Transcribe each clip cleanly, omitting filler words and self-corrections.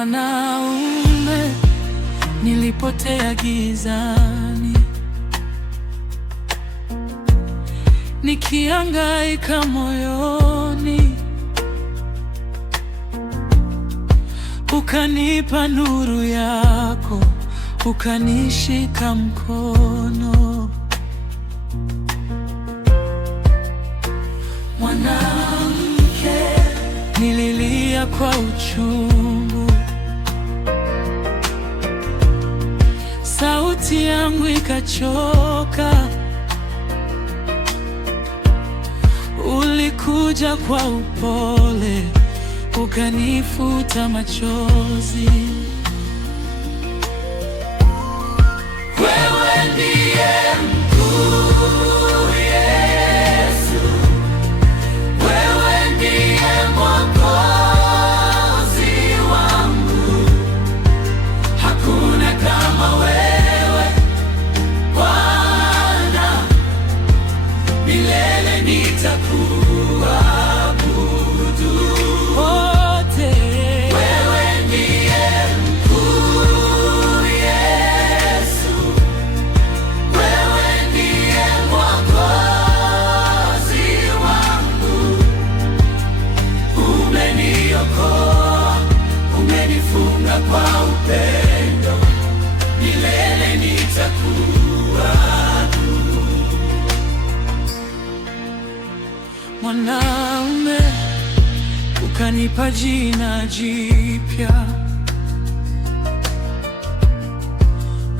Mwanaume, nilipotea gizani, nikihangaika moyoni, ukanipa nuru yako, ukanishika mkono. Mwanamke, nililia kwa uchungu, sauti yangu ikachoka. Ulikuja kwa upole, ukanifuta machozi. Wewe ndiye mkuu, Yesu. Wewe ndiye Mwokozi wangu. Hakuna kama wewe Bwana, milele nitakuabudu. Wewe ndiye mkuu, Yesu. Wewe ndiye Mwokozi wangu. Umeniokoa, umenifunga kwa upendo, milele nitakuabudu. Mwanaume, ukanipa jina jipya,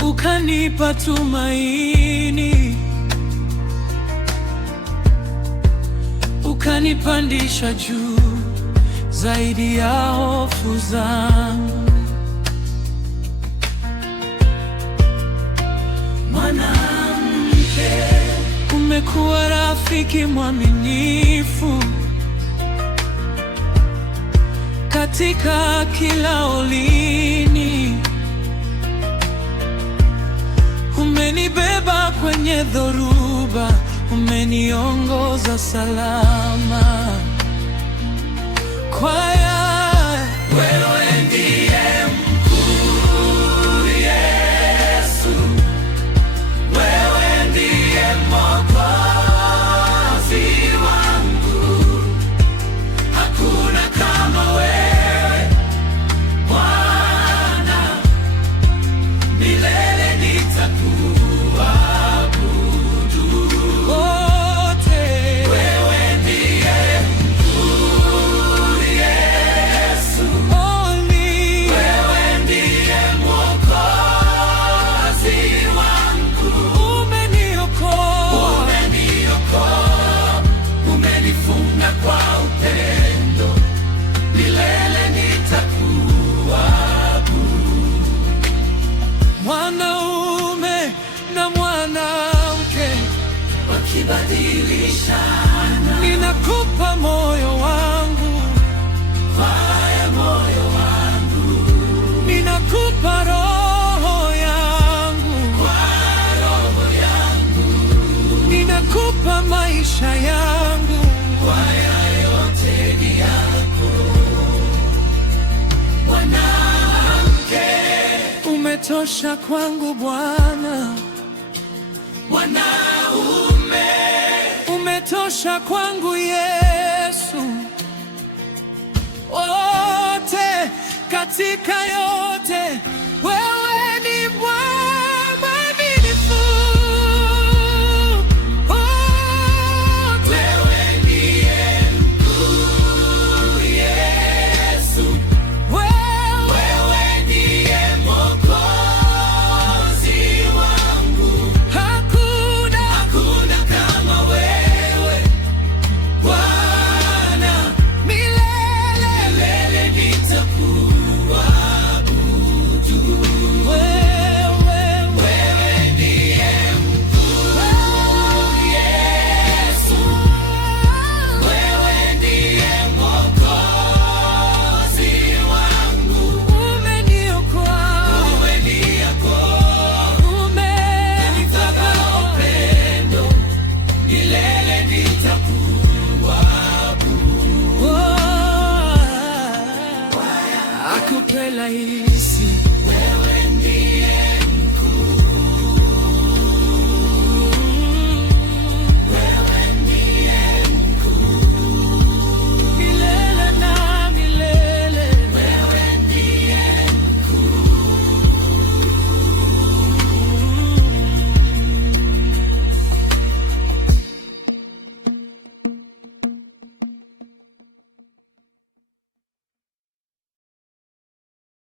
ukanipa tumaini, ukanipandisha juu zaidi ya hofu zangu. Mwanamke, umekuwa rafiki mwaminifu katika kila olini. Umenibeba kwenye dhoruba, umeniongoza salama. Wewe ndiye mkuu, Yesu. Wewe ndiye Mwokozi wangu. Hakuna kama wewe Bwana, milele nitakuabudu. Wewe ndiye mkuu, Yesu. Wewe ndiye Mwokozi wangu. Umeniokoa, umenifunga kwa upendo, milele nitakuabudu. Mwanaume na mwanamke wakibadilishana, ninakupa moyo wangu, kwaya moyo wangu. Ninakupa roho yangu, kwaya roho yangu. Ninakupa maisha yangu, kwaya yote ni yako. Mwanamke, umetosha kwangu Bwana. Mwanaume, umetosha kwangu Yesu. Wote katika yote